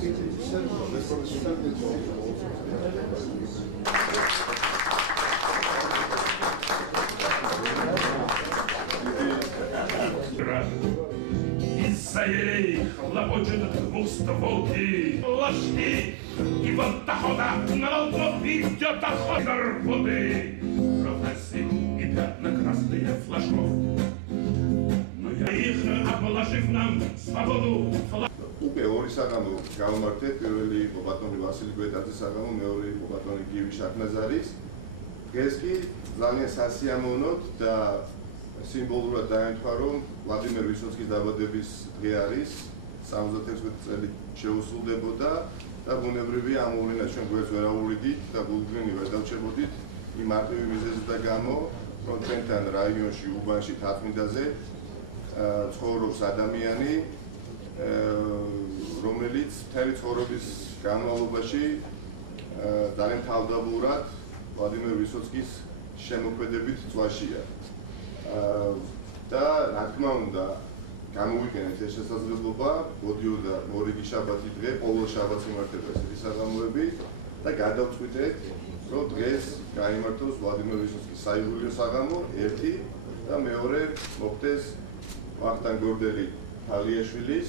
Из-за ей хлопочут двустволки ложки, и вот дохода народу идет охота рвоты, профессий и пятна красные флажков. Но я их, обложив нам свободу, უკვე ორი საღამო გავმართეთ, პირველი იყო ბატონი ვასილი გვეტაძის საღამო, მეორე იყო ბატონი გივი შაქნაზარის. დღეს კი ძალიან სასიამოვნოდ და სიმბოლურად დაემთხვა, რომ ვლადიმერ ვისოცკის დაბადების დღე არის, 76 წელი შეუსრულდებოდა და ბუნებრივია ამ მოვლენას ჩვენ გვერდს ვერ ავურიდით და გულგრინი ვერ დავჩებოდით იმ მარტივი მიზეზთა გამო, რომ ჩვენთან რაიონში, უბანში, თათმინდაზე ცხოვრობს ადამიანი, რომელიც მთელი ცხოვრების განმავლობაში ძალიან თავდაბურად ვლადიმერ ვისოცკის შემოქმედებით წვაშია. და რა თქმა უნდა, გამოვიყენეთ ეს შესაძლებლობა, მოდიოდა მორიგი შაბათი დღე, ყოველ შაბათს იმართება ესეთი საღამოები და გადავწყვიტეთ, რომ დღეს გაიმართოს ვლადიმერ ვისოცკის საიუბილეო საღამო, ერთი და მეორე მოხდეს ვახტანგ გორდელი თალიაშვილის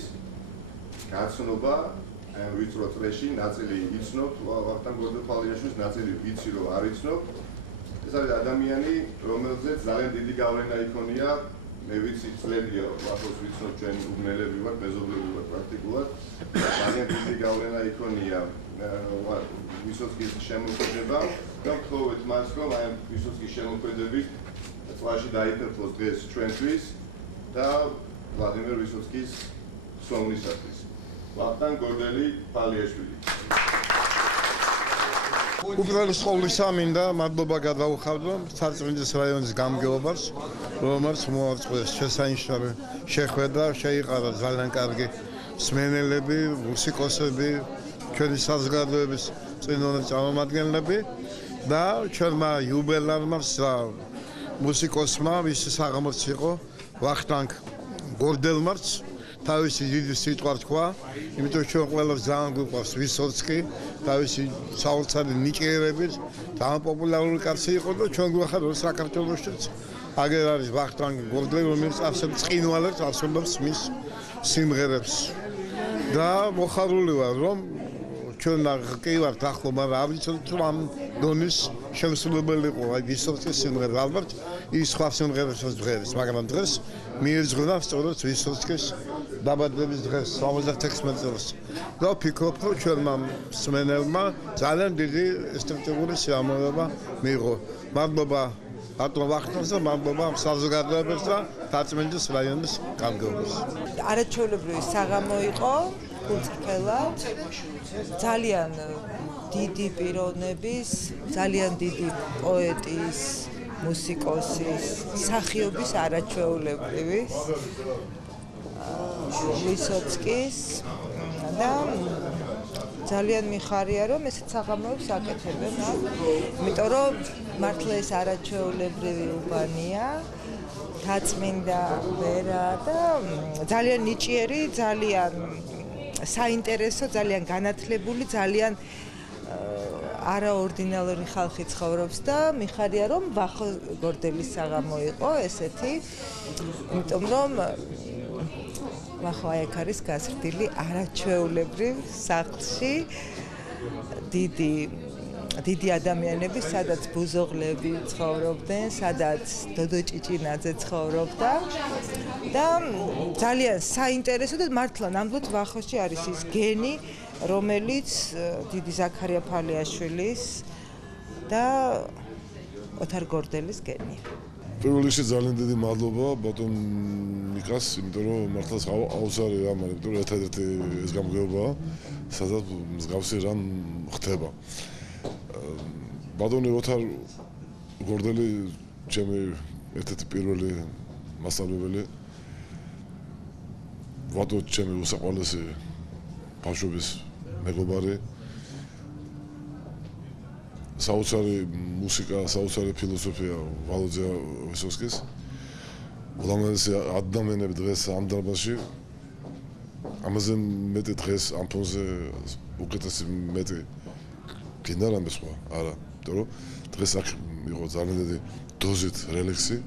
გაცნობა ვიწრო წრეში, ნაწილი იცნობთ ვახტანგ გორდელ თალიაშვილის, ნაწილი ვიცი რომ არ იცნობთ. ეს არის ადამიანი, რომელზეც ძალიან დიდი გავლენა იქონია, მე ვიცი წლებია, ახლა ვიცნობ ჩვენ უბნელები ვართ, მეზობლები ვართ პრაქტიკულად, ძალიან დიდი გავლენა იქონია ვისოცკის შემოქმედებამ და ვთხოვეთ მას, რომ აი ვისოცკის შემოქმედებით წვაში დაიფერხოს დღეს ჩვენთვის და ვლადიმერ ვისოცკის სომნისათვის. ვახტანგ გორდელი თალიაშვილი. უბრალოდ სკოლისა მინდა მადლობა გადავუხავდო სარწმუნოების რაიონის გამგეობას, რომელიც მოაწყდეს შესანიშნავი შეხვედრა, შეიყარა ძალიან კარგი მსმენელები, მუსიკოსები, ჩვენი საზოგადოების წინონე წარმომადგენლები და ჩვენმა იუბილარმა მუსიკოსმა, ვის საღამოც იყო ვახტანგ გორდელმაც თავისი დიდი სიტყვა თქვა, იმიტომ ჩვენ ყველას ძალიან გვიყვარს ვისოცკი, თავისი საოცარი ნიჭიერებით, ძალიან პოპულარული კაცი იყო და ჩვენ გვახარ რომ საქართველოშიც აგერ არის ვახტანგ გორდელი, რომელიც ასეთ წინვალებს ასრულებს მის სიმღერებს. და მოხარული ვარ, რომ ჩვენ კი ვართ ახლო, მაგრამ არ ვიცით რომ ამ დონის შემსრულებელი იყო აი ვისოცკის სიმღერა. ალბათ ის სხვა სიმღერებსაც ვღერის, მაგრამ დღეს მიეძღვნა სწორედ ვისოცკის დაბადების დღეს 76 წელს. და ვფიქრობ, რომ ჩვენმა მსმენელმა ძალიან დიდი ესთეტიკური სიამოვნება მიიღო. მადლობა ბატონ ვახტანგს და მადლობა საზოგადოებას და თათმინდის რაიონის გამგეობას. არაჩვეულებრივი საღამო იყო, კურთხელად. ძალიან დიდი პიროვნების, ძალიან დიდი პოეტის, მუსიკოსის, მსახიობის არაჩვეულებრივის ვისოცკის და ძალიან მიხარია რომ ესეთ საღამოებს აკეთებენ, იმიტომ რომ მართლა ეს არაჩვეულებრივი უბანია, თაწმინდა ვერა და ძალიან ნიჭიერი, ძალიან საინტერესო, ძალიან განათლებული, ძალიან არაორდინალური ხალხი ცხოვრობს და მიხარია რომ ვახო გორდელის საღამო იყო ესეთი, იმიტომ რომ ვახო აი აქ არის გაზრდილი არაჩვეულებრივ სახლში დიდი ადამიანები, სადაც ბუზოღლები ცხოვრობდნენ, სადაც დოდო ჭიჭინაძე ცხოვრობდა და ძალიან საინტერესო და მართლა ნამდვილად ვახოში არის ის გენი, რომელიც დიდი ზაქარია ფალიაშვილის და ოთარ გორდელის გენია. პირველ რიგში ძალიან დიდი მადლობა ბატონ ნიკას, იმიტომ რომ მართლა აუცარი რამ არის, იმიტომ რომ ერთადერთი ეს გამგეობაა, სადაც მსგავსი რამ ხდება. ბატონი ოთარ გორდელი ჩემი ერთ-ერთი პირველი მასწავლებელი, ვადო ჩემი უსაყვარლესი ბავშვობის მეგობარი, საოცარი მუსიკა, საოცარი ფილოსოფია ვალოდზე ვისოცკის. ულამაზესი ადამიანები დღეს ამ დარბაზში ამაზე მეტი დღეს ამ ფონზე უკეთესი მეტი გინდა რამე სხვა არა იმიტომ რომ დღეს აქ იყო ძალიან დიდი დოზით რელექსი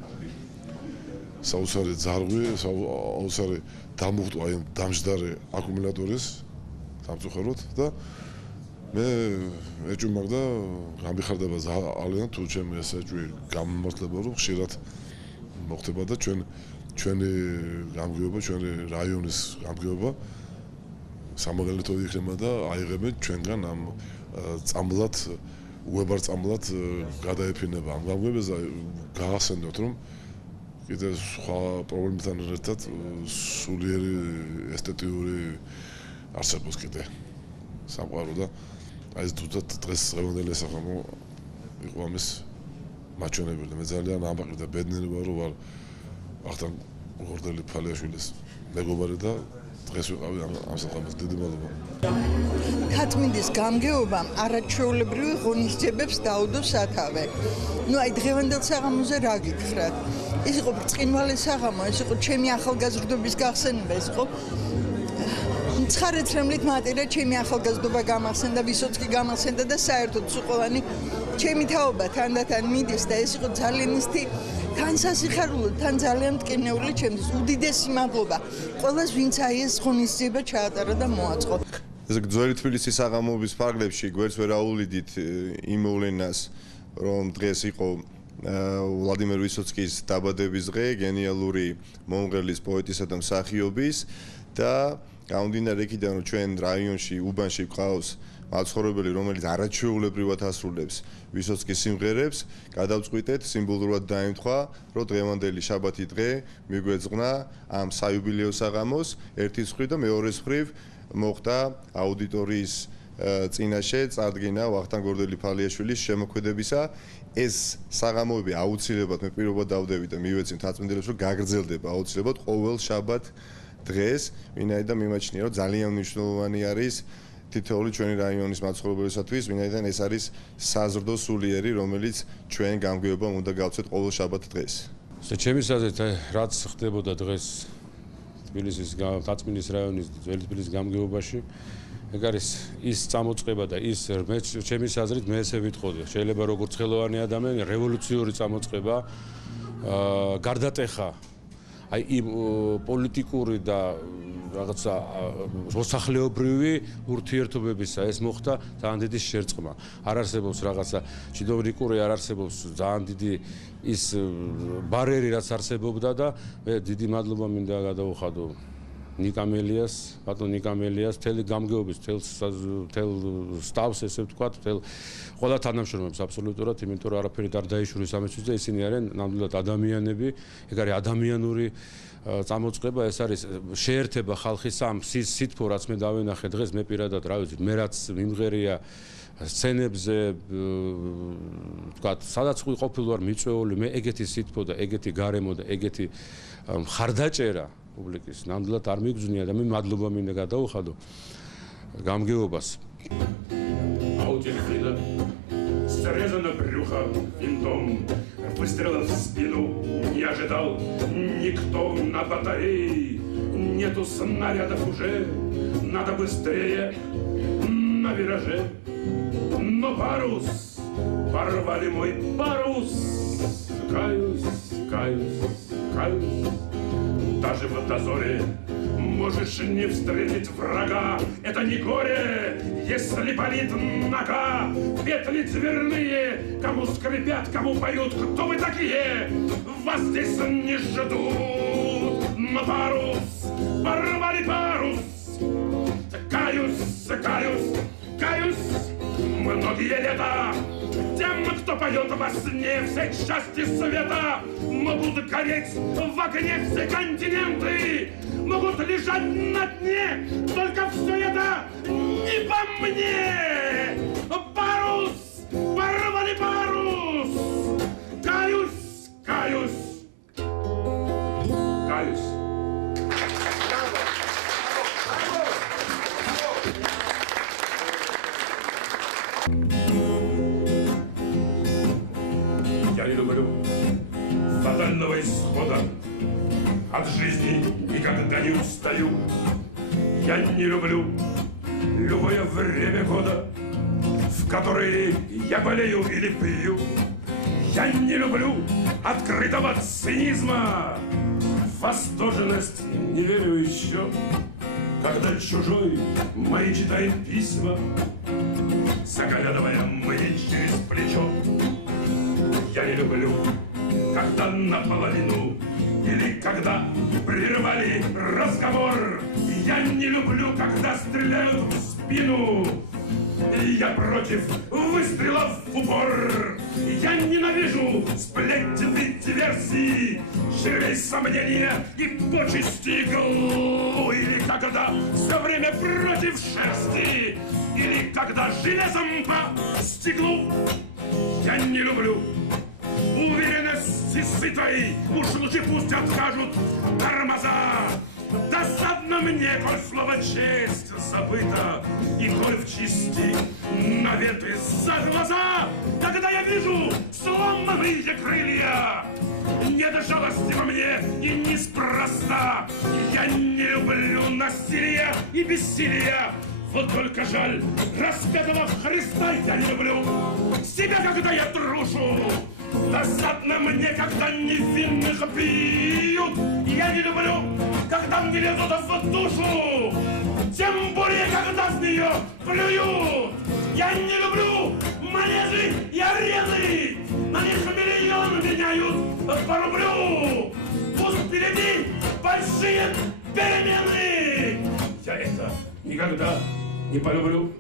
საოცარი ძარღვი საოცარი დამუხტვა აი დამჯდარი აკუმულატორის სამწუხაროდ და მე ეჭვმაგდა გამიხარდება ძალიან თუ ჩემი ეს ეჭვი გამომართლება რომ ხშირად მოხდება და ჩვენი გამგეობა ჩვენი რაიონის გამგეობა სამოგელეთო იქნება და აიღებენ ჩვენგან ამ წამლად უებარ წამლად გადაეფინება ამ გამგეობაზე გაახსენოთ რომ კიდე სხვა პრობლემებთან ერთად სულიერი ესთეტიური არსებობს კიდე სამყარო და აი ეს თუნდაც დღეს დღევანდელი სახანო იყო ამის მაჩვენებელი და მე ძალიან ამბაყი და ბედნიერი ვარ რომ ვარ ახთან გორდელი ფალიაშვილის მეგობარი და დღეს ვიყავი ამ სახელმწიფოს დიდი მადლობა. ქათმინდის გამგეობამ არაჩვეულებრივი ღონისძიებებს დაუდო სათავე. ნუ აი დღევანდელ საღამოზე რა გითხრათ? ეს იყო ბრწყინვალე საღამო, ეს იყო ჩემი ახალგაზრდობის გახსენება, ეს იყო ცხარეცრემლით მატირა ჩემი ახალგაზრდობა გამახსენდა, ვისოცკი გამახსენდა და საერთოდ სუყოვანი ჩემი თაობა თანდათან მიდის და ეს იყო ძალიან ისეთი თან სასიხარულო, თან ძალიან მტკივნეული ჩემთვის. უდიდესი მადლობა ყველას, ვინც აი ეს ღონისძიება ჩაატარა და მოაწყო. ეს ძველი თბილისის საღამოების ფარგლებში გვერდს ვერ აუვლიდით იმ მოვლენას, რომ დღეს იყო ვლადიმერ ვისოცკის დაბადების დღე, გენიალური მომღერლის, პოეტისა და მსახიობის და გამომდინარე იქიდან, რომ ჩვენ რაიონში, უბანში გვყავს მაცხოვრებელი, რომელიც არაჩვეულებრივად ასრულებს ვისოცკის სიმღერებს, გადავწყვიტეთ სიმბოლურად დაემთხვა, რომ დღევანდელი შაბათი დღე მიგვეძღვნა ამ საიუბილეო საღამოს ერთი მხრივ და მეორე მხრივ მოხდა აუდიტორიის წინაშე წარდგენა ვახტანგ გორდელი-ფალიაშვილის შემოქმედებისა. ეს საღამოები აუცილებლად მე პირობა დავდები და მივეცი მთაწმინდელებს, რომ გაგრძელდება აუცილებლად ყოველ შაბათ დღეს, ვინაიდან მიმაჩნია, რომ ძალიან მნიშვნელოვანი არის თითოეული ჩვენი რაიონის მაცხოვრებელისათვის, ვინაიდან ეს არის საზრდო სულიერი, რომელიც ჩვენ გამგეობამ უნდა გავცეთ ყოველ შაბათ დღეს. ჩემი აზრით, რაც ხდებოდა დღეს თბილისის გაწმინდის რაიონის ძველი თბილისის გამგეობაში, ეგ არის ის წამოწყება და ის ჩემი აზრით მე ესე ვიტყოდი, შეიძლება როგორც ხელოვანი ადამიანი რევოლუციური წამოწყება გარდატეხა აი იმ პოლიტიკური და რაღაცა მოსახლეობრივი ურთიერთობებისა ეს მოხდა ძალიან დიდი შერწყმა. არ არსებობს რაღაცა ჩიდოვნიკური, არ არსებობს ძალიან დიდი ის ბარიერი რაც არსებობდა და მე დიდი მადლობა მინდა გადავუხადო ნიკამელიას, ბატონ ნიკამელიას, მთელი გამგეობის, მთელ სტავს, ესე ვთქვათ, ყველა თანამშრომლებს აბსოლუტურად, იმიტომ რომ არაფერი არ დაიშურეს ამისთვის და ისინი არიან ნამდვილად ადამიანები, ეგ არის ადამიანური წამოწყება, ეს არის შეერთება ხალხის ამ სითბო, რაც მე დავენახე დღეს, მე პირადად, რა ვიცი, მე რაც მიმღერია სცენებზე, ვთქვათ, სადაც ყოფილი ვარ მიწვეული, მე ეგეთი სითბო და ეგეთი გარემო და ეგეთი მხარდაჭერა პუბლიკის ნამდვილად არ მიგზნია და მე მადლობა მინდა გადაუხადო გამგეობას. Аутельфида, срезано брюхо винтом, выстрелов в спину не ожидал никто на батарее. Нету снарядов уже, надо быстрее на вираже. Но парус, порвали мой парус, каюсь, каюсь, каюсь. Даже в дозоре можешь не встретить врага. Это не горе, если болит нога. Петли дверные, кому скрипят, кому поют. Кто вы такие? Вас здесь не ждут. Но парус, порвали парус. Каюсь, каюсь, каюсь. Многие лета тем, кто поет во сне все части света, могут гореть в огне все континенты, могут лежать на дне, только все это не по мне. Парус, порвали парус, каюсь, каюсь, каюсь. Я не люблю фатального исхода. От жизни никогда не устаю. не люблю любое время года, в которые я болею или пью. Я не люблю открытого цинизма, в восторженность не верю еще, когда чужой мои читает письма, заглядывая мне через плечо. Я не люблю, когда наполовину или когда прервали разговор. Я не люблю, когда стреляют в спину. Я против выстрелов в упор. Я ненавижу сплетни диверсии, червей сомнения и почести иглу. Или когда все время против шерсти, или когда железом по стеклу. Я не люблю уверенности сытой, уж лучше пусть откажут тормоза. Досадно мне, коль слово честь забыто, и коль в чести наветы за глаза, когда я вижу сломанные крылья. Не до жалости во мне и неспроста. Я не люблю насилия и бессилия. Вот только жаль, распятого Христа я не люблю. Себя, когда я трушу, досадно мне, когда невинных бьют. Я не люблю, когда мне лезут в душу, тем более, когда с нее плюют. Я не люблю манежи и арены, на них миллион меняют по рублю. Пусть впереди большие перемены. Я это никогда не полюблю.